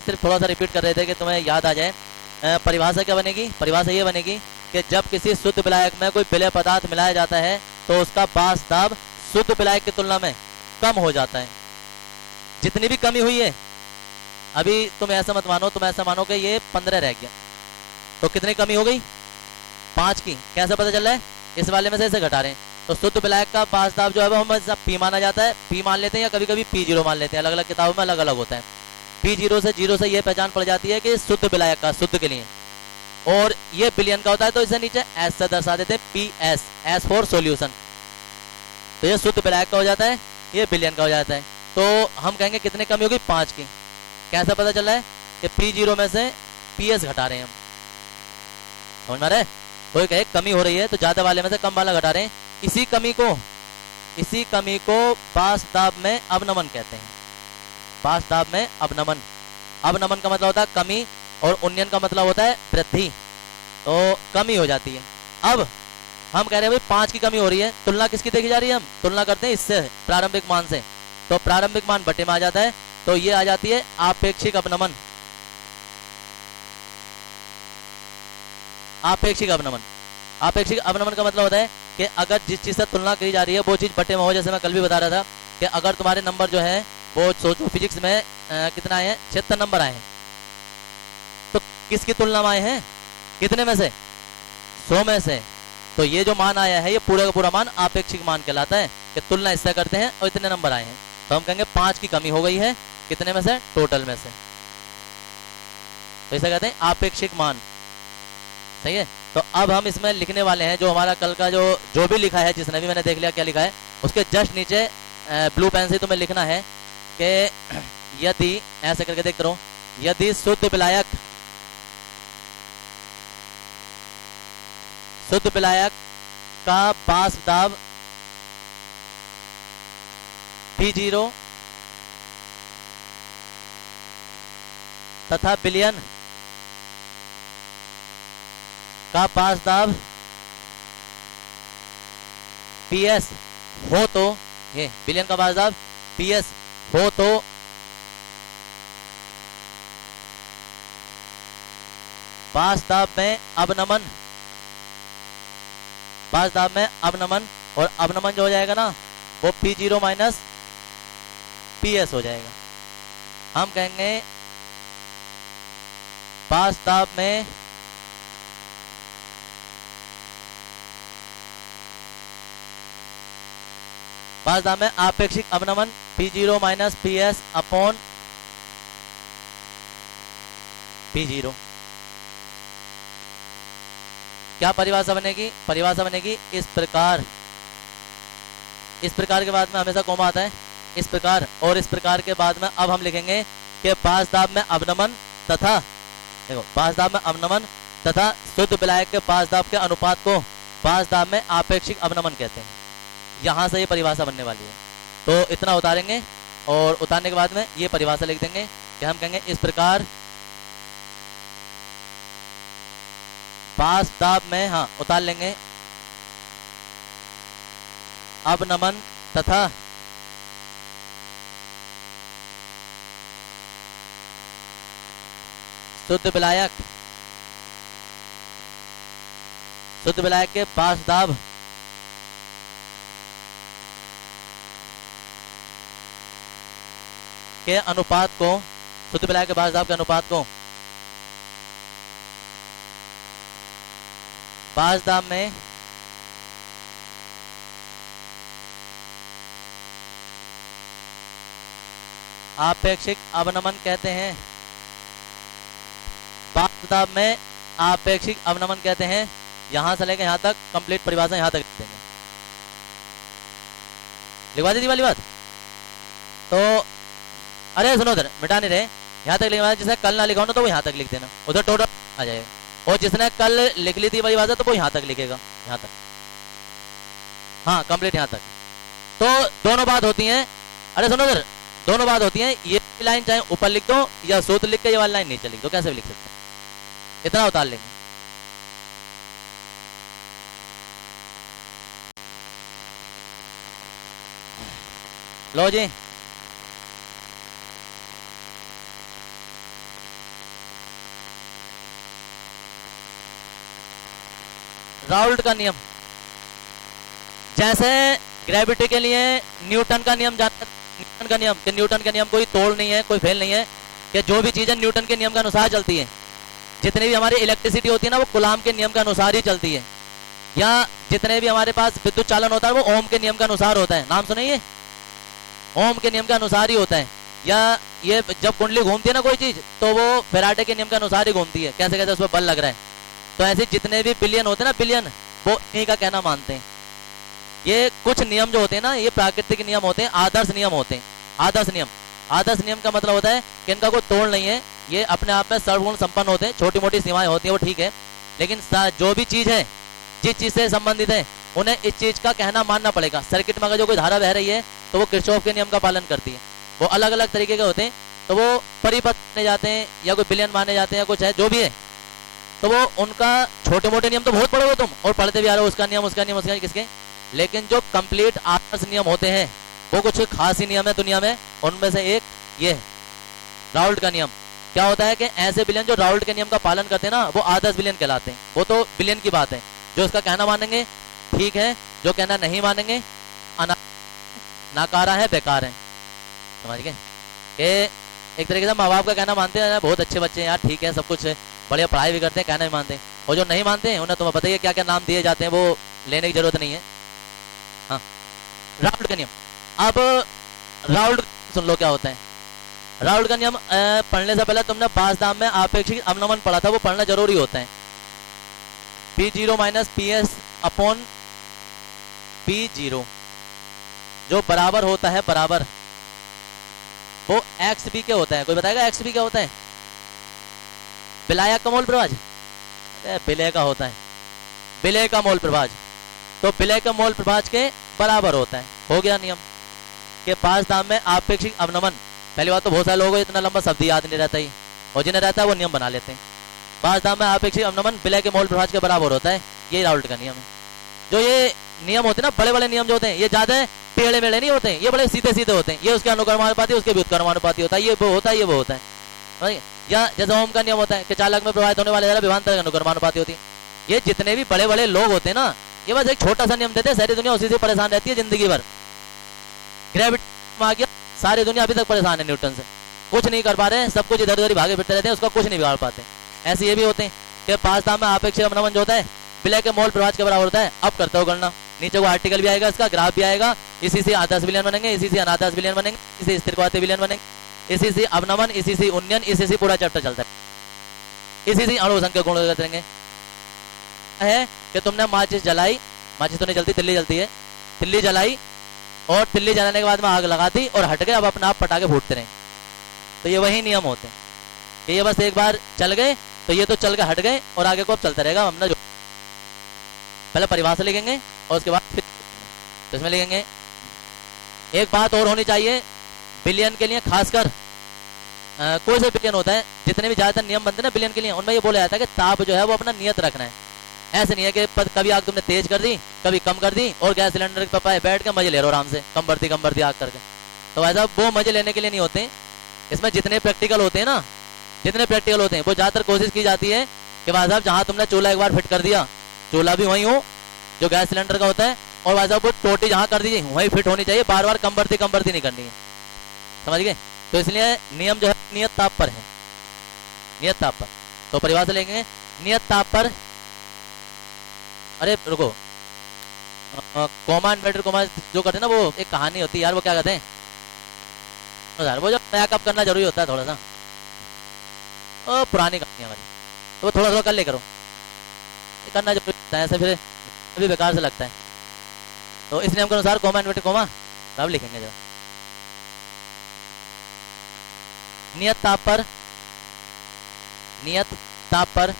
सिर्फ थोड़ा सा रिपीट कर रहे थे कि तुम्हें याद आ जाए। परिभाषा क्या बनेगी? परिभाषा ये बनेगी कि जब किसी शुद्ध विलायक में कोई विलय पदार्थ मिलाया जाता है तो उसका बास दाब शुद्ध विलायक की तुलना में कम हो जाता है। जितनी भी कमी हुई है, अभी तुम ऐसा मत मानो, तुम ऐसा मानो कि ये 15 रह गया, तो कितनी कमी हो गई? 5 की। कैसे पता चल रहा है? इस वाले में से इसे घटा रहे हैं। तो शुद्ध विलायक का बास दाब जो है वो हम पी माना जाता है, पी मान लेते हैं, या कभी कभी P0 मान लेते हैं। अलग अलग किताबों में अलग अलग होता है। P0 से ये पहचान पड़ जाती है कि शुद्ध विलायक का, शुद्ध के लिए, और ये बिलियन का होता है तो इसे नीचे एस से दर्शा देते हैं, PS, एस फॉर सॉल्यूशन। तो ये शुद्ध विलायक का हो जाता है, ये बिलियन का हो जाता है। तो हम कहेंगे कितने कमी होगी? 5 की। कैसा पता चल रहा है? कि P0 में से PS घटा रहे हैं हम। समझ में आ रहा है? कोई कहे कमी हो रही है तो ज्यादा वाले में से कम वाला घटा रहे हैं। इसी कमी को बास दाब में अवनमन कहते हैं। बास दाब में अवनमन। अवनमन का मतलब होता है कमी, और उन्नयन का मतलब होता है वृद्धि। तो कमी हो जाती है। अब हम कह रहे हैं भाई 5 की कमी हो रही है, तुलना किसकी देखी जा रही है? हम तुलना करते हैं इससे, प्रारंभिक मान से। तो प्रारंभिक मान बटे में आ जाता है, तो ये आ जाती है आपेक्षिक अवनमन। आपेक्षिक अवनमन। आपेक्षिक अवनमन का मतलब होता है कि अगर जिस चीज से तुलना की जा रही है वो चीज बटे में हो। जैसे मैं कल भी बता रहा था कि अगर तुम्हारे नंबर जो है वो सोचो फिजिक्स में कितना आए हैं? 76 नंबर आए हैं। तो किसकी तुलना में आए हैं? कितने में से? 100 में से। तो ये जो मान आया है ये पूरा का पूरा मान आपेक्षिक मान कहलाता है, कि तुलना इससे करते हैं और इतने नंबर आए हैं। तो हम कहेंगे 5 की कमी हो गई है। कितने में से? टोटल में से। तो इसे कहते हैं आपेक्षिक मान। सही है। तो अब हम इसमें लिखने वाले हैं जो हमारा कल का जो भी लिखा है, जिसने भी, मैंने देख लिया क्या लिखा है, उसके जस्ट नीचे ब्लू पेन से तुम्हें लिखना है कि यदि, ऐसे करके देखते रहो, यदि शुद्ध विलायक का बास दाब P0 तथा विलयन का बास दाब PS हो तो, ये विलयन का बास दाब PS हो तो बास दाब में अवनमन, बास दाब में अवनमन, और अवनमन जो हो जाएगा ना वो P0 माइनस PS हो जाएगा। हम कहेंगे बास दाब में आपेक्षिक अवनमन P0 minus PS upon P0। क्या परिभाषा बनेगी? परिभाषा बनेगी इस प्रकार। इस प्रकार के बाद में हमेशा कॉमा आता है, इस प्रकार, और इस प्रकार के बाद में अब हम लिखेंगे कि बास दाब में अवनमन तथा, देखो, बास दाब में अवनमन तथा शुद्ध विलायक के बास दाब के अनुपात को बास दाब में आपेक्षिक अवनमन कहते हैं। यहां से ये परिभाषा बनने वाली है। तो इतना उतारेंगे, और उतारने के बाद में ये परिभाषा लिख देंगे कि हम कहेंगे इस प्रकार बास दाब में, हाँ उतार लेंगे, अवनमन तथा शुद्ध विलायक के बास दाब के अनुपात को, शुद्ध विलायक के बास दाब के अनुपात को बास दाब में आपेक्षिक अवनमन कहते हैं। बास दाब में आपेक्षिक अवनमन कहते हैं। यहां से लेकर यहां तक कंप्लीट परिभाषा यहां तक लिख देंगे। लिखवा दी वाली बात। तो अरे सुनो, उधर मिटा नहीं रहे, यहां तक लिखवा। जिसने कल ना लिखा हो ना तो वो यहां तक लिख देना, उधर टोटल आ जाएगा। और जिसने कल लिख ली थी परिभाषा तो वो यहां तक लिखेगा, यहां तक, हाँ कंप्लीट यहां तक। तो दोनों बात होती हैं, अरे सुनो उधर, दोनों बात होती हैं। ये लाइन चाहे ऊपर लिख दो या सूत्र लिख के ये वाली लाइन नीचे लिख दो, कैसे भी लिख सकते हैं। इतना उतार लेंगे। लो जी, राउल्ट का नियम, जैसे ग्रेविटी के लिए न्यूटन का नियम जाता, न्यूटन का नियम कि न्यूटन के नियम कोई तोड़ नहीं है, कोई फेल नहीं है, कि जो भी चीजें न्यूटन के नियम के अनुसार चलती है, जितनी भी हमारी इलेक्ट्रिसिटी होती है ना वो कूलाम के नियम के अनुसार ही चलती है, या जितने भी हमारे पास विद्युत चालन होता है वो ओम के नियम के अनुसार होता है। नाम सुनिए, ओम के नियम के अनुसार ही होता है। या ये जब कुंडली घूमती है ना कोई चीज, तो वो फैराडे के नियम के अनुसार ही घूमती है, कैसे कैसे उसमें बल लग रहा है। तो ऐसे जितने भी बिलियन होते हैं ना, बिलियन, वो इन्हीं का कहना मानते हैं। ये कुछ नियम जो होते हैं ना, ये प्राकृतिक नियम होते हैं, आदर्श नियम होते हैं। आदर्श नियम, आदर्श नियम का मतलब होता है कि इनका कोई तोड़ नहीं है, ये अपने आप में सर्वगुण संपन्न होते हैं। छोटी मोटी सीमाएं होती हैं वो ठीक है, लेकिन जो भी चीज है, जिस चीज से संबंधित है, उन्हें इस चीज का कहना मानना पड़ेगा। सर्किट में अगर जो कोई धारा बह रही है तो वो किरचॉफ के नियम का पालन करती है। वो अलग अलग तरीके के होते हैं, तो वो परिपथ माने जाते हैं या कोई बिलियन माने जाते हैं, कुछ है जो भी है, तो वो उनका छोटे मोटे नियम तो बहुत पढ़ोगे तुम और पढ़ते भी आ रहे हो, उसका नियम उसका नियम उसका किसके, लेकिन जो कंप्लीट आदर्श नियम होते हैं वो कुछ खास ही नियम है दुनिया में। उनमें से एक ये है राउल्ट का नियम। क्या होता है कि ऐसे बिलियन जो राउल्ट के नियम का पालन करते हैं ना, वो आदर्श बिलियन कहलाते हैं। वो तो बिलियन की बात है, जो उसका कहना मानेंगे ठीक है, जो कहना नहीं मानेंगे नाकारा है, बेकार है। समझ गए कि एक तरीके से माँ बाप का कहना मानते हैं, बहुत अच्छे बच्चे हैं यार, ठीक है, सब कुछ बढ़िया पढ़ाई भी करते हैं, कहना भी मानते हैं। और जो नहीं मानते हैं उन्हें तुम्हें बताइए क्या क्या नाम दिए जाते हैं, वो लेने की जरूरत नहीं है। हाँ, राउल्ट का नियम। अब राउल्ट सुन लो क्या होता है। राउल्ट का नियम पढ़ने से पहले तुमने बासदाम में आपेक्षिक अवनमन पढ़ा था, वो पढ़ना जरूरी होता है। P0 minus PS upon P0 जो बराबर होता है, बराबर वो XB के होता है। कोई बताएगा XB क्या होता है? विलायक का मोल प्रभाज, विलय का होता है, विलय का मोल प्रभाज। तो विलय का मोल प्रभाज के बराबर होता है। हो गया नियम के बासदाम में आपेक्षिक अवनमन। पहली बात तो बहुत सारे लोगों को इतना लंबा शब्द याद नहीं रहता ही, और जिन्हें रहता है वो नियम बना लेते हैं। बासदाम में आपेक्षिक अवनमन विलय के मोल प्रभाज के बराबर होता है। ये राउल्ट का नियम है। जो ये नियम होते हैं ना, बड़े बड़े नियम जो होते हैं, ये ज्यादा टेढ़े मेढ़े नहीं होते हैं, ये बड़े सीधे सीधे होते हैं। ये उसके अनुक्रमानुपाती, उसके व्युत्क्रमानुपाती होता है, ये वो होता है, ये वो होता है। या जैसे ओम का नियम होता है कि चालक में प्रवाहित होने वाले धारा विभवांतर अनुक्रमानुपाती होती है। ये जितने भी बड़े बड़े लोग होते हैं ना, ये बस एक छोटा सा नियम देते हैं, सारी दुनिया उसी से परेशान रहती है जिंदगी भर। ग्रेविटी आ गया, सारी दुनिया अभी तक परेशान है न्यूटन से, कुछ नहीं कर पा रहे हैं, सब कुछ इधर उधर भागे फिरते रहते हैं, उसका कुछ नहीं बिगाड़ पाते। ऐसे ये भी होते हैं कि बासदाम में आपेक्षिक अवनमन जो होता है विलय के मोल प्रभाज के बराबर होता है। अब करते हो गणना, नीचे को आर्टिकल भी आएगा, इसका ग्राफ भी आएगा। इसी से आदर्श विलयन बनेंगे, इसी से अनादर्श विलयन बनेंगे, इसी से स्थिरघाती विलयन बनेंगे, इसी से अवनमन, इसी से उन्नयन, इसी से पूरा चैप्टर चलता है। इसी से अणु संख्या गुण करेंगे। है कि तुमने माचिस जलाई, माचिस तो नहीं जलती, तिल्ली जलती है, तिल्ली जलाई और तिल्ली जलाने के बाद में आग लगा दी और हट गए, अब अपने आप पटाखे फूटते रहे। तो ये वही नियम होते हैं कि ये बस एक बार चल गए तो ये तो चल के हट गए और आगे को अब चलता रहेगा। हमने जो पहले परिभाषा लिखेंगे और उसके बाद फिर तो इसमें लिखेंगे। एक बात और होनी चाहिए बिलियन के लिए, खासकर कोई से बिलियन होता है, जितने भी ज्यादातर नियम बनते हैं ना बिलियन के लिए, उनमें ये बोला जाता है कि ताप जो है वो अपना नियत रखना है। ऐसे नहीं है कि कभी आग तुमने तेज कर दी, कभी कम कर दी और गैस सिलेंडर के पास बैठ के मजे ले रहे हो आराम से, कम बढ़ती आग करके। तो ऐसा वो मजे लेने के लिए नहीं होते। इसमें जितने प्रैक्टिकल होते हैं ना, जितने प्रैक्टिकल होते हैं वो ज्यादातर कोशिश की जाती है कि भाई साहब जहां तुमने चूल्हा एक बार फिट कर दिया, चूल्हा भी वही हो जो गैस सिलेंडर का होता है, और भाई साहब वो टोटी जहां कर दीजिए वही फिट होनी चाहिए, बार बार कम बढ़ती नहीं करनी है। समझ गए? तो इसलिए नियम जो है नियत ताप पर है, नियत ताप पर। तो परिभाषा लेंगे नियत ताप पर। अरे रुको, कोमा इन्वर्टर कोमा जो करते हैं ना, वो एक कहानी होती है यार, वो क्या कहते हैं यार, वो जो बैकअप करना जरूरी होता है थोड़ा सा, ओ पुरानी कहानी हमारी, तो वो थोड़ा कर ले करो, ये करना जरूरी होता है, ऐसे फिर अभी बेकार से लगता है। तो इस नियम के अनुसार कोमा इन्वर्टर कोमा तब लिखेंगे जरा नियत ताप पर, नियत ताप पर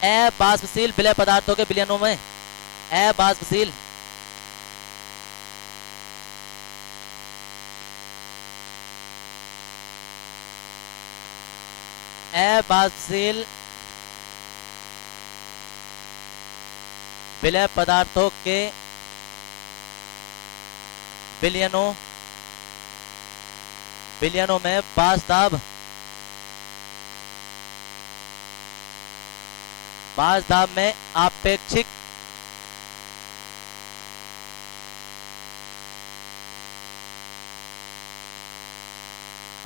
अबाष्पशील विलय पदार्थों के विलयनों में, अबाष्पशील अबाष्पशील विलय पदार्थों के विलयनों में बासदाब बास दाब में आपेक्षिक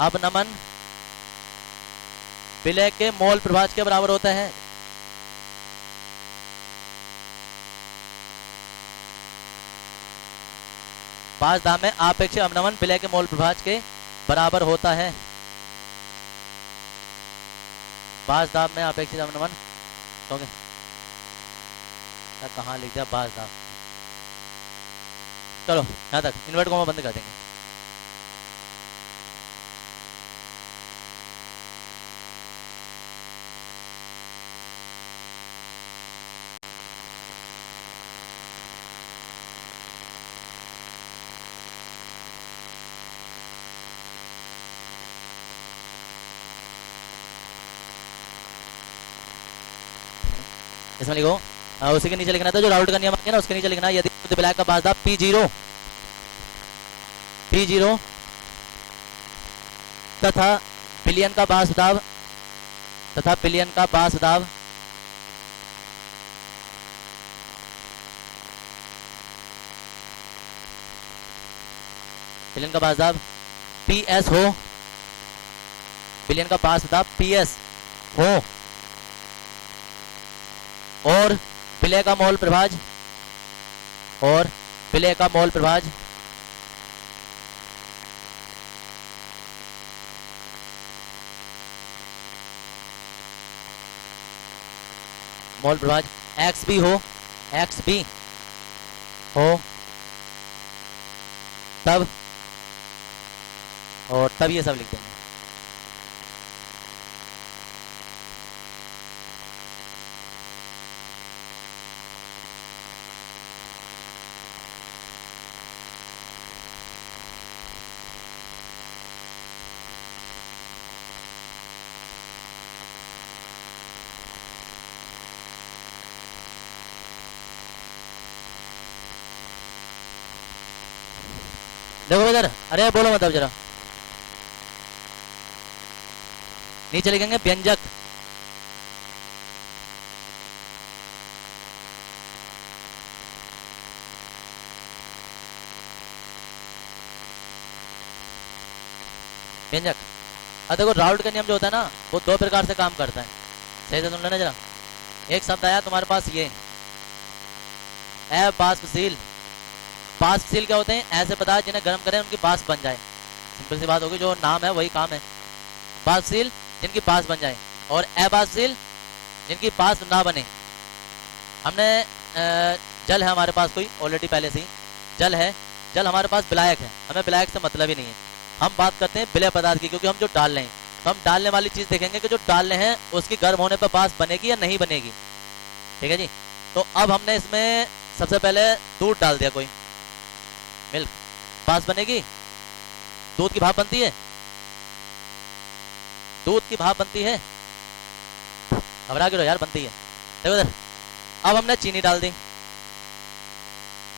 अपनमन विलय के मोल प्रभाज के बराबर होता है। बास दाब में आपेक्षिक अपनमन विलय के मोल प्रभाज के बराबर होता है। बास दाब में अपेक्षित अपनमन कहाँ लिख दिया बास दाब। चलो यहाँ तक इन्वर्ट को बंद कर देंगे। इसमें लिखो उसी के नीचे लिखना था जो राउल्ट का नियम आ गया ना, उसके नीचे लिखना यदि शुद्ध विलायक का बास दाब P0 तथा विलयन का बास दाब PS हो, विलयन का बास दाब PS हो और विलय का मोल प्रभाज XB हो तब ये सब लिख देंगे। देखो इधर, अरे बोलो मत अब जरा, नीचे लिखेंगे व्यंजक अब देखो राउल्ट का नियम जो होता है ना वो दो प्रकार से काम करता है, सही से सुन लेना जरा। एक शब्द आया तुम्हारे पास ये बाष्पशील। बाष्पशील क्या होते हैं? ऐसे पदार्थ जिन्हें गर्म करें उनकी बाष्प बन जाए। सिंपल सी बात होगी, जो नाम है वही काम है। बाष्पशील जिनकी बाष्प बन जाए और अबाष्पशील जिनकी बाष्प ना बने। हमने जल है हमारे पास कोई ऑलरेडी पहले से ही जल है, जल हमारे पास विलायक है, हमें विलायक से मतलब ही नहीं है। हम बात करते हैं विलय पदार्थ की, क्योंकि हम जो डाल रहे हैं तो हम डालने वाली चीज देखेंगे कि जो डाल रहे हैं उसकी गर्म होने पर बाष्प बनेगी या नहीं बनेगी। ठीक है जी। तो अब हमने इसमें सबसे पहले दूध डाल दिया, कोई मिल्क, बाष्प बनेगी? दूध की भाप बनती है? दूध की भाप बनती है? घबरा क्यों यार, बनती है। देखो इधर, अब हमने चीनी डाल दी,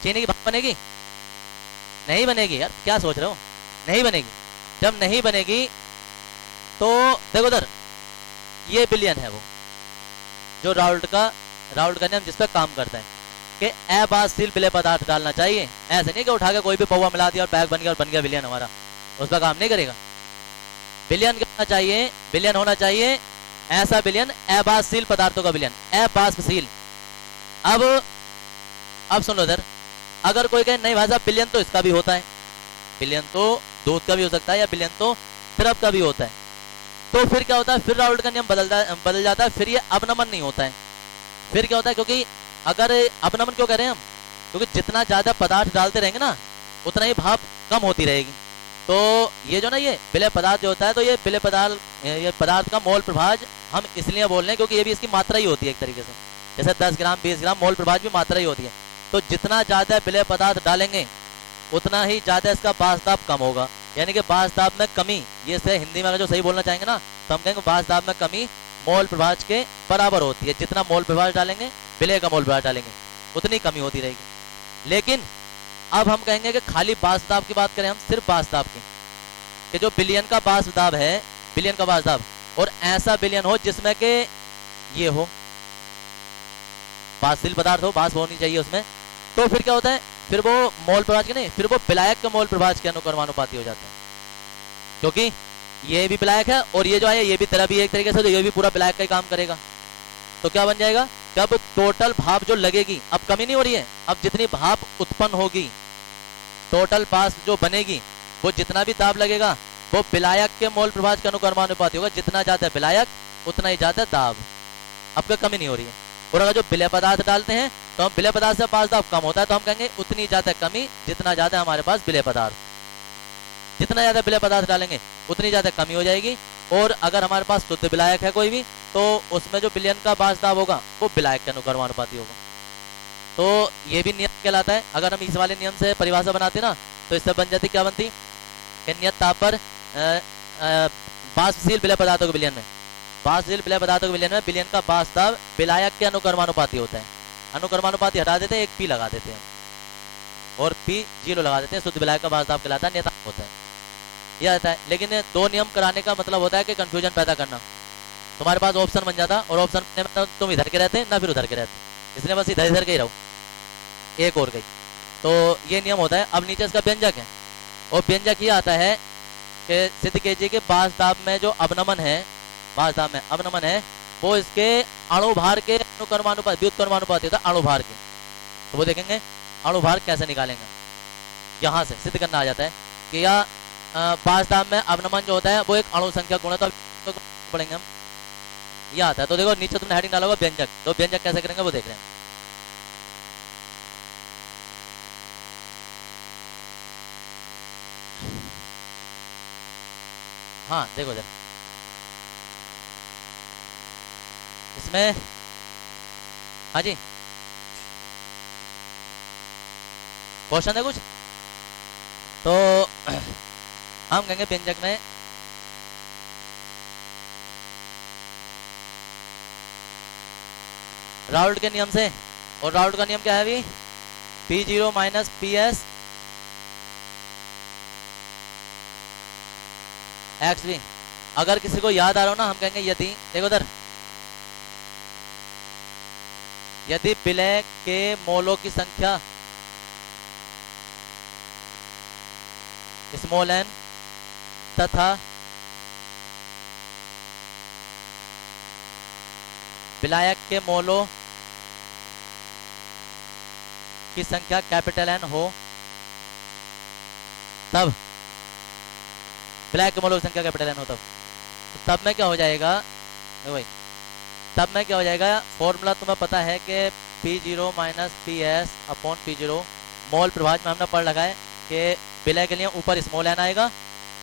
चीनी की भाप बनेगी? नहीं बनेगी यार, क्या सोच रहे हो, नहीं बनेगी। जब नहीं बनेगी तो देखो इधर, ये विलयन है वो जो राउल्ट का नियम जिस पर काम करता है कि अबाष्पशील विलय पदार्थ डालना चाहिए। ऐसे नहीं कि उठा के कोई भी पौवा मिला दिया और बैग बन गया और बन गया विलयन हमारा, उस पर काम नहीं करेगा। विलयन करना चाहिए, विलयन होना चाहिए ऐसा विलयन, अबाष्पशील पदार्थों का विलयन, अबाष्पशील। अब सुन लो इधर, अगर कोई कहे नहीं भाई साहब विलयन तो इसका भी होता है, विलयन तो दूध का भी हो सकता है या विलयन तो द्रव का भी होता है, तो फिर क्या होता है? फिर राउल्ट का नियम बदल जाता है, फिर ये अपनमन नहीं होता है। फिर क्या होता है? क्योंकि अगर अपनमन क्यों कह रहे हैं हम? क्योंकि जितना ज्यादा पदार्थ डालते रहेंगे ना उतना ही भाप कम होती रहेगी। तो ये जो ना ये विलय पदार्थ जो होता है, तो ये विलय पदार्थ का मोल प्रभाज हम इसलिए बोल रहे हैं क्योंकि ये भी इसकी मात्रा ही होती है एक तरीके से। जैसे 10 ग्राम 20 ग्राम मोल प्रभाज भी मात्रा ही होती है। तो जितना ज्यादा विलय पदार्थ डालेंगे उतना ही ज्यादा इसका बाष्पदाब कम होगा, यानी कि बाष्पदाब में कमी। ये से हिंदी में अगर जो सही बोलना चाहेंगे ना तो हम कहेंगे बाष्पदाब में कमी मोल प्रभाज के बराबर होती है। जितना मोल प्रभाज डालेंगे, विलय का मोल प्रभाज डालेंगे, उतनी कमी होती रहेगी। लेकिन अब हम कहेंगे कि खाली बाष्पदाब की बात करें हम, सिर्फ बाष्पदाब की, कि जो विलयन का बाष्पदाब है, विलयन का बाष्पदाब, और ऐसा विलयन हो जिसमें के ये हो बाष्पशील पदार्थ हो, बाष्प होनी चाहिए उसमें, तो फिर क्या होता है, फिर वो मोल प्रभाज के नहीं, फिर वो विलायक के मोल प्रभाज के अनुक्रमानुपाती हो जाता है, क्योंकि ये भी विलायक है और ये जो है ये भी तरह भी एक तरीके से, तो ये भी पूरा विलायक का ही काम करेगा। तो क्या बन जाएगा, जब टोटल भाप जो लगेगी, अब कमी नहीं हो रही है, अब जितनी भाप उत्पन्न होगी, टोटल बाष्प जो बनेगी, वो जितना भी दाब लगेगा वो विलायक के मोल प्रभाज के अनुक्रमानुपाती होगा। जितना ज्यादा विलायक उतना ही ज्यादा दाब, अब कोई कमी नहीं हो रही है। और अगर जो विलय पदार्थ डालते हैं तो हम विलय पदार्थ से बाष्प दाब कम होता है, तो हम कहेंगे उतनी ज्यादा कमी जितना ज्यादा हमारे पास विलय पदार्थ, जितना ज्यादा विलय पदार्थ डालेंगे उतनी ज्यादा कमी हो जाएगी। और अगर हमारे पास शुद्ध विलायक है कोई भी, तो उसमें जो विलयन का बाष्प दाब होगा वो विलायक के अनुक्रमानुपाती होगा। तो ये भी नियम कहलाता है। अगर हम इस वाले नियम से परिभाषा बनाते ना, तो इससे बन जाती, क्या बनती, नियत ताप पर बाष्पशील विलय पदार्थों के विलयन में, बाष्पशील विलय पदार्थों के विलयन में विलयन का बाष्प दाब विलायक के अनुक्रमानुपाती होता है। अनुक्रमानुपाती हटा देते हैं, एक पी लगा देते हैं और पी 0 लगा देते हैं, शुद्ध विलायक का बाष्प दाब कहलाता है, नियतांक होता है, यह आता है। लेकिन 2 नियम कराने का मतलब होता है कि कंफ्यूजन पैदा करना। तुम्हारे पास ऑप्शन बन जाता और ऑप्शन में तुम इधर के रहते ना फिर उधर के रहते, इसलिए बस इधर इधर के ही रहो, एक और गई। तो ये नियम होता है। अब नीचे इसका व्यंजक है, और व्यंजक ये आता है कि सिद्ध कीजिए कि बाष्प दाब में जो अवनमन है, बाष्प दाब में अवनमन है, वो इसके अणुभार के अनुक्रमानुपाती, व्युत्क्रमानुपाती होता है अणुभार के। तो वो देखेंगे अणुभार कैसे निकालेंगे, यहाँ से सिद्ध करना आ जाता है कि या बाष्प दाब में अवनमन जो होता है वो एक अणु संख्या गुण है, तो पढ़ेंगे हम, यह आता है। तो देखो नीचे तुमने हेडिंग डाला होगा व्यंजक, तो व्यंजक कैसे करेंगे वो देख रहे हैं। हाँ देखो जरा इसमें, हाँ जी क्वेश्चन है कुछ, तो हम कहेंगे व्यंजक में राउल्ट के नियम से, और राउल्ट का नियम क्या है अभी, P0 माइनस PS एक्चुअली अगर किसी को याद आ रहा हो ना, हम कहेंगे यदि, देखो उधर, यदि विलय के मोलों की संख्या स्मॉल n तथा विलायक के मोलों की संख्या कैपिटल N हो, तब विलायक के मोलों की संख्या कैपिटल N हो, तब में क्या हो जाएगा भाई, तब में क्या हो जाएगा, फॉर्मूला तुम्हें पता है कि P0 minus PS upon P0, मोल प्रभाज में हमने पढ़ लगा है कि विलय के लिए ऊपर स्मॉल n आएगा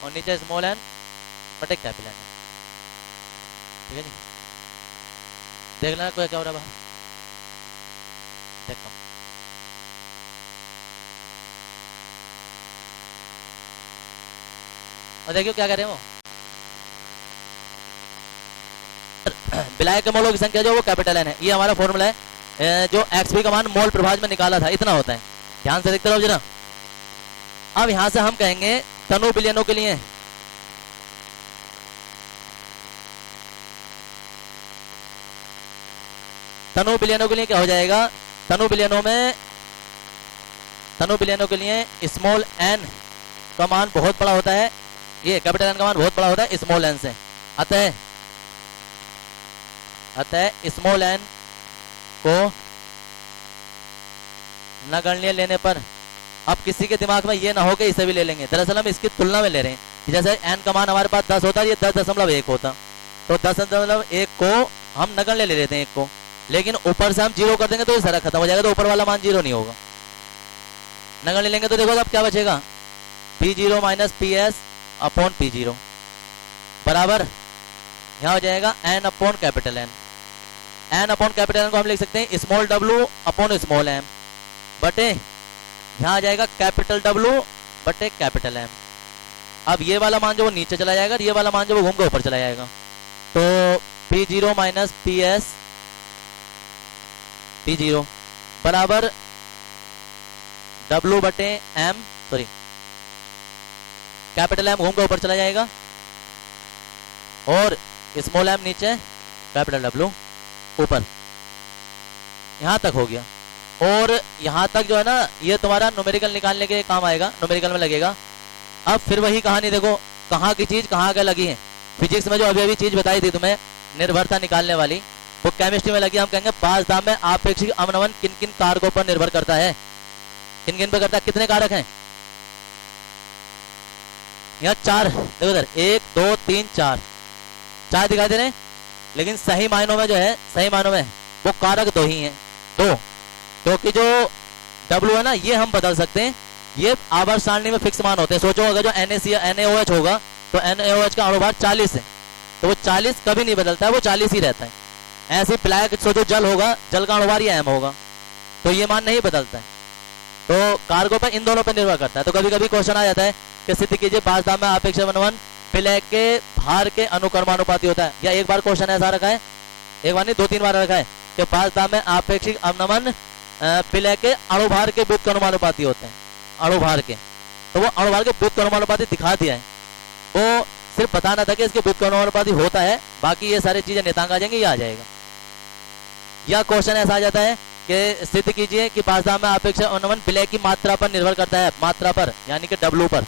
और नीचे स्मॉल n बटे कैपिटल N, ठीक है जी। देख लेना कोई क्या हो रहा है बाहर, देखता हूँ। और देखियो क्या कह रहे हैं वो, विलायक के मोलों की संख्या जो वो कैपिटल N है, ये हमारा फॉर्मूला है जो XP का मान मोल प्रभाज में निकाला था, इतना होता है। ध्यान से देखते रहो जरा। अब यहां से हम कहेंगे तनु विलयनों के लिए, तनु विलयनों के लिए क्या हो जाएगा, तनु विलयनों के लिए स्मॉल n का मान बहुत बड़ा होता है, ये कैपिटल N का मान बहुत बड़ा होता है स्मॉल n से, अतः स्मॉल n को नगण्य लेने पर, अब किसी के दिमाग में ये ना हो कि इसे भी ले लेंगे, दरअसल हम इसकी तुलना में ले रहे हैं कि जैसे n का मान हमारे पास 10 होता है, ये 10.1 होता, तो 10.1 को हम नगण्य ले लेते हैं, 1 को, लेकिन ऊपर से हम 0 कर देंगे तो ये सारा खत्म हो जाएगा, तो ऊपर वाला मान 0 नहीं होगा। नगण्य लेंगे तो देखो अब क्या बचेगा, P0 minus PS upon P0 बराबर यहाँ हो जाएगा n upon capital N। n upon capital N को हम लिख सकते हैं small w upon small m बटे यहाँ आ जाएगा कैपिटल W बटे कैपिटल M। अब ये वाला मान जो वो नीचे चला जाएगा, ये वाला मान जो वो घूम के ऊपर चला जाएगा, तो P0 माइनस PS P0 बराबर W बटे M, सॉरी कैपिटल M घूम के ऊपर चला जाएगा और स्मॉल m नीचे, कैपिटल W ऊपर। यहाँ तक हो गया। और यहाँ तक जो है ना ये तुम्हारा न्यूमेरिकल निकालने के काम आएगा, न्यूमेरिकल में लगेगा। अब फिर वही कहानी, देखो कहाँ की चीज कहाँ के लगी है। फिजिक्स में जो अभी अभी चीज बताई थी तुम्हें निर्भरता निकालने वाली, वो केमिस्ट्री में लगी। हम कहेंगे बाजदाम में आपेक्षिक अवनमन किन किन कारकों पर निर्भर करता है, किन किन पर करता है, कितने कारक हैं यहाँ? 4। देखो इधर 1 2 3 4 4 दिखाई दे रहे हैं, लेकिन सही मायनों में जो है, सही मायनों में वो कारक 2 ही हैं, 2। क्योंकि जो W है ना ये हम बदल सकते हैं, ये आवर्त सारणी में फिक्स मान होते हैं। सोचो अगर जो NaOH होगा तो NaOH का अणुभार 40 है, तो वो 40 कभी नहीं बदलता है, वो 40 ही रहता है। ऐसे ब्लैक सोचो जल होगा, जल का अणुभार ये M होगा, तो ये मान नहीं बदलता है। तो कारकों पर इन दोनों पर निर्भर करता है। तो कभी कभी क्वेश्चन आ जाता है कि सिद्ध कीजिए बाजदाम में आपेक्षिक अवनमन ब्लैक के भार के अनुक्रमानुपाती होता है। या एक बार क्वेश्चन ऐसा रखा है, एक बार नहीं 2-3 बार रखा है कि बाजदाम में आपेक्षिक अवनमन ब्लैक के अणुभार के व्युत्क्रमानुपाती होते हैं, अणुभार के। तो वो अणुभार के व्युत्क्रमानुपाती दिखा दिया है, वो सिर्फ बताना था कि इसके व्युत्क्रमानुपाती होता है, बाकी ये सारी चीजें नेतांग आ जाएंगे, ये आ जाएगा। या क्वेश्चन ऐसा आ जाता है कि सिद्ध कीजिए कि बाजदाम में आपेक्षिक अवनमन विलय की मात्रा पर निर्भर करता है, मात्रा पर यानी कि W पर।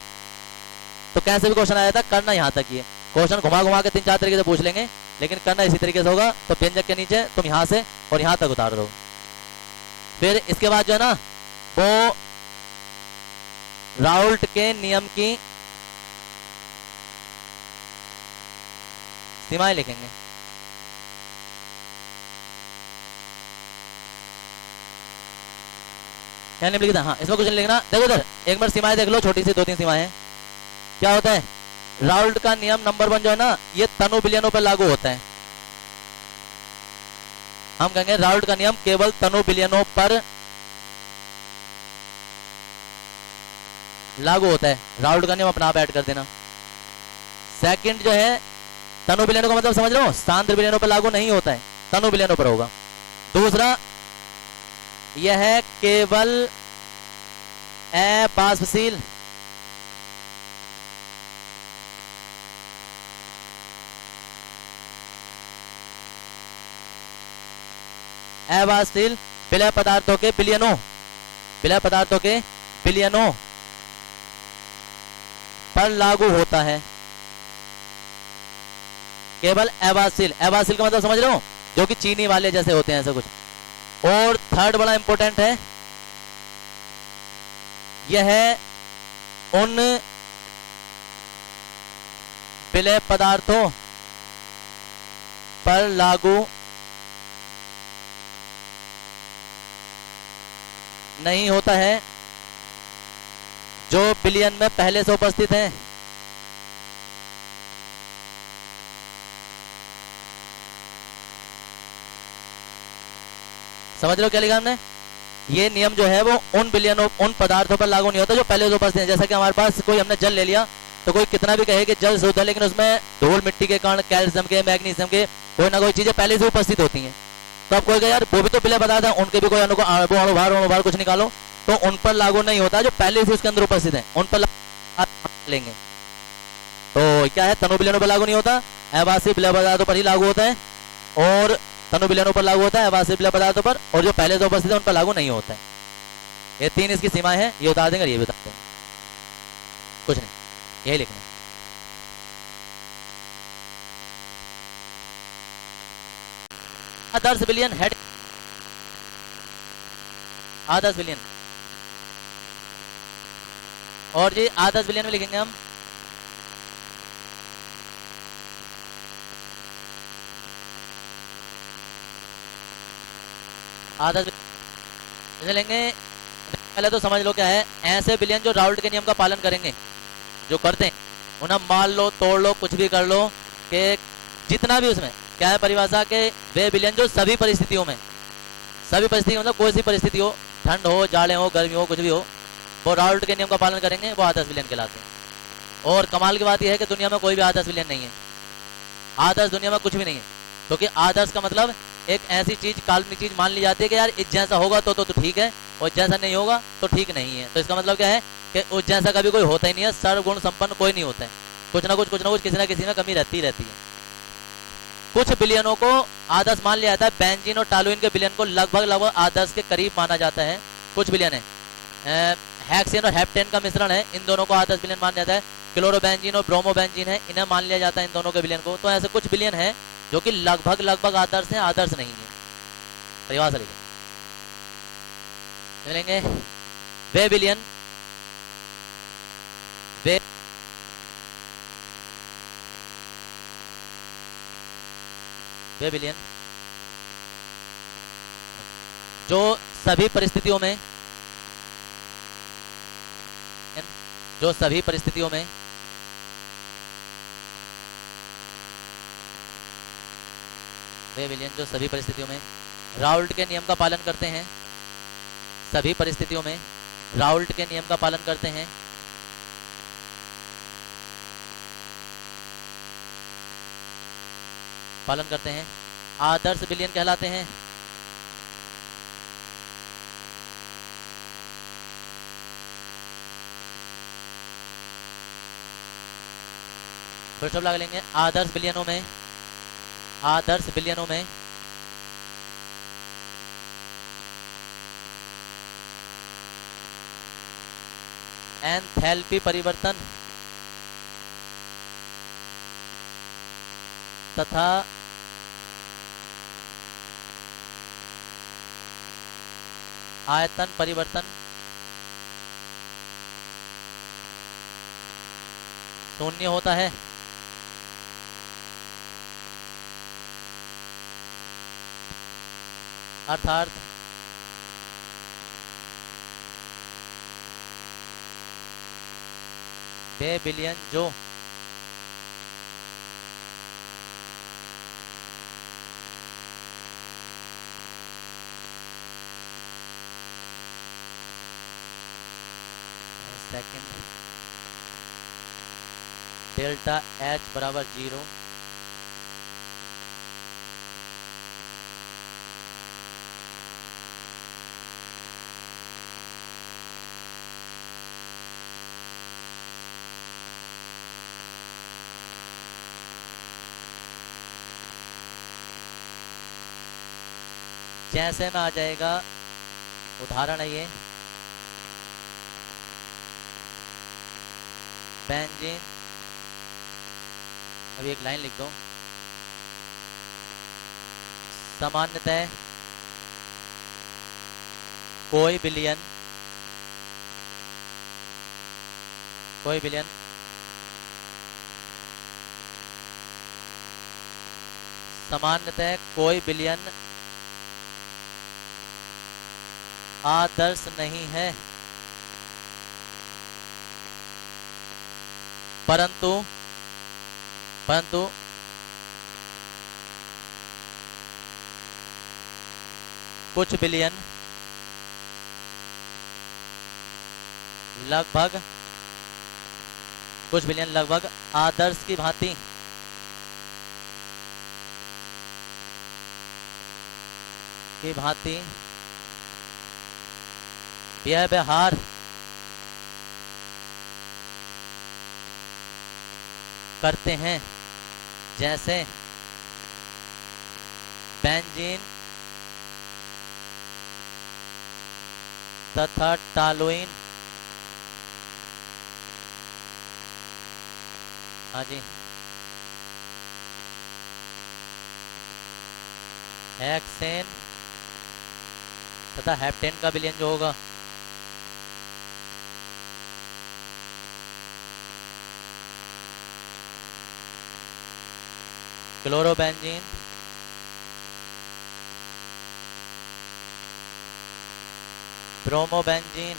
तो कैसे भी क्वेश्चन आया था, करना यहाँ तक ही है। क्वेश्चन घुमा घुमा के 3-4 तरीके से पूछ लेंगे, लेकिन करना इसी तरीके से होगा। तो व्यंजक के नीचे तुम यहाँ से और यहाँ तक उतार दो। फिर इसके बाद जो है ना वो राउल्ट के नियम की सीमाएं लिखेंगे। क्या नहीं लिखा? हाँ, इसमें कुछ नहीं लिखना। देखो इधर एक बार सीमाएं देख लो, छोटी सी 2-3 सीमाएं हैं। क्या होता है, राउल्ट का नियम नंबर 1 जो है ना ये तनु विलयनों पर लागू होता है। हम कहेंगे राउल्ट का नियम केवल तनु विलयनों पर लागू होता है। राउल्ट का नियम अपना आप ऐड कर देना। सेकंड जो है तनु विलयनों का मतलब समझ रहे हो, सांद्र विलयनों पर लागू नहीं होता है, तनु विलयनों पर होगा। दूसरा यह है केवल अबाष्पशील अबाष्पशील विलय पदार्थों के विलयनों, विलय पदार्थों के विलयनों पर लागू होता है। केवल अबाष्पशील, अबाष्पशील का मतलब समझ रहे हो, जो कि चीनी वाले जैसे होते हैं, ऐसा कुछ। और थर्ड बड़ा इंपॉर्टेंट है, यह है उन विलय पदार्थों पर लागू नहीं होता है जो विलयन में पहले से उपस्थित हैं। समझ लो क्या लिखा हमने? ये नियम जो है वो उन विलयनों, उन पदार्थों पर लागू नहीं होता जो पहले से उपस्थित हैं। जैसा कि हमारे पास कोई हमने जल ले लिया, तो कोई कितना भी कहे कि जल शुद्ध है, लेकिन उसमें धूल मिट्टी के कारण कैल्शियम के, मैग्नीशियम के कोई ना कोई चीजें पहले से उपस्थित होती हैं। तो अब कोई कहे यार वो भी तो विलय पदार्थ है, उनके भी कोई अणुभार कुछ निकालो, तो उन पर लागू नहीं होता जो पहले से उसके अंदर उपस्थित है, उन पर लेंगे। तो क्या है, तनु विलयनों पर लागू नहीं होता, अबाष्पीय विलय पदार्थों पर ही लागू होता है। और तनु विलयनों पर लागू होता है अबाष्पीय विलय पदार्थों पर, और जो पहले से उपस्थित है उन पर लागू नहीं होता है। ये 3 इसकी सीमाएं हैं, ये बता देंगे, ये बता देंगे, कुछ नहीं, यही लिखना। आदर्श विलयन हेड, आदर्श विलयन, और जी आदर्श विलयन में लिखेंगे हम आदर्श लेंगे। पहले तो समझ लो क्या है, ऐसे विलयन जो राउल्ट के नियम का पालन करेंगे, जो करते हैं उन्हें मान लो, तोड़ लो, कुछ भी कर लो, कि जितना भी उसमें क्या है परिभाषा के, वे विलयन जो सभी परिस्थितियों में, सभी परिस्थितियों मतलब कोई सी परिस्थिति हो, ठंड हो, जाड़े हो, गर्मी हो, कुछ भी हो, वो राउल्ट के नियम का पालन करेंगे, वो आदर्श विलयन कहलाते हैं। और कमाल की बात यह है कि दुनिया में कोई भी आदर्श विलयन नहीं है। आदर्श दुनिया में कुछ भी नहीं है, क्योंकि आदर्श का मतलब एक ऐसी चीज, काल्पनिक चीज मान ली जाती है कि यार इस जैसा होगा तो ठीक है, और जैसा नहीं होगा तो ठीक नहीं है। तो इसका मतलब क्या है कि उस जैसा कभी कोई होता ही नहीं है, सर्वगुण संपन्न कोई नहीं होता है, कुछ ना कुछ किसी ना किसी में कमी रहती ही रहती है। कुछ बिलियनों को आदर्श मान लिया जाता है। बेंजीन और टॉलुइन के बिलियन को लगभग लगभग आदर्श के करीब माना जाता है। कुछ बिलियन है, हेक्सेन और हेप्टेन का मिश्रण है, इन दोनों को आदर्श बिलियन माना जाता है। क्लोरोबेंजीन और ब्रोमोबेंजीन है, इन्हें मान लिया जाता है इन दोनों के बिलियन को। तो ऐसे कुछ बिलियन है जो कि लगभग लगभग आदर्श है, आदर्श नहीं है। परिभाषा लिखें, मिलेंगे वे बिलियन, वे बिलियन जो सभी परिस्थितियों में, जो सभी परिस्थितियों में वे बिलियन जो सभी परिस्थितियों में राउल्ट के नियम का पालन करते हैं, सभी परिस्थितियों में राउल्ट के नियम का पालन करते हैं, पालन करते हैं, आदर्श बिलियन कहलाते हैं। फुल लगा लेंगे। आदर्श बिलियनों में, आदर्श बिलियनों में एंथैल्पी परिवर्तन तथा आयतन परिवर्तन शून्य होता है। अर्थात वे बिलियन जो सेकंड डेल्टा एच बराबर 0 जैसे में आ जाएगा। उदाहरण है ये, बेंजीन, अभी एक लाइन लिख दो। सामान्यतः कोई बिलियन सामान्यतः कोई बिलियन आदर्श नहीं है, परंतु कुछ बिलियन लगभग आदर्श की भांति यह व्यवहार करते हैं, जैसे बेंजीन तथा टॉलुइन। हाँ जी, हेक्सेन तथा हेप्टेन का बिलियन जो होगा क्लोरोबेंजीन, ब्रोमोबेंजीन,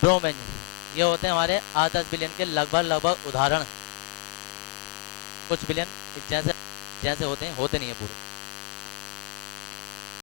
ब्रोमेंजीन, ये होते हैं हमारे आदर्श बिलियन के लगभग उदाहरण। कुछ बिलियन जैसे होते हैं, होते नहीं है पूरे।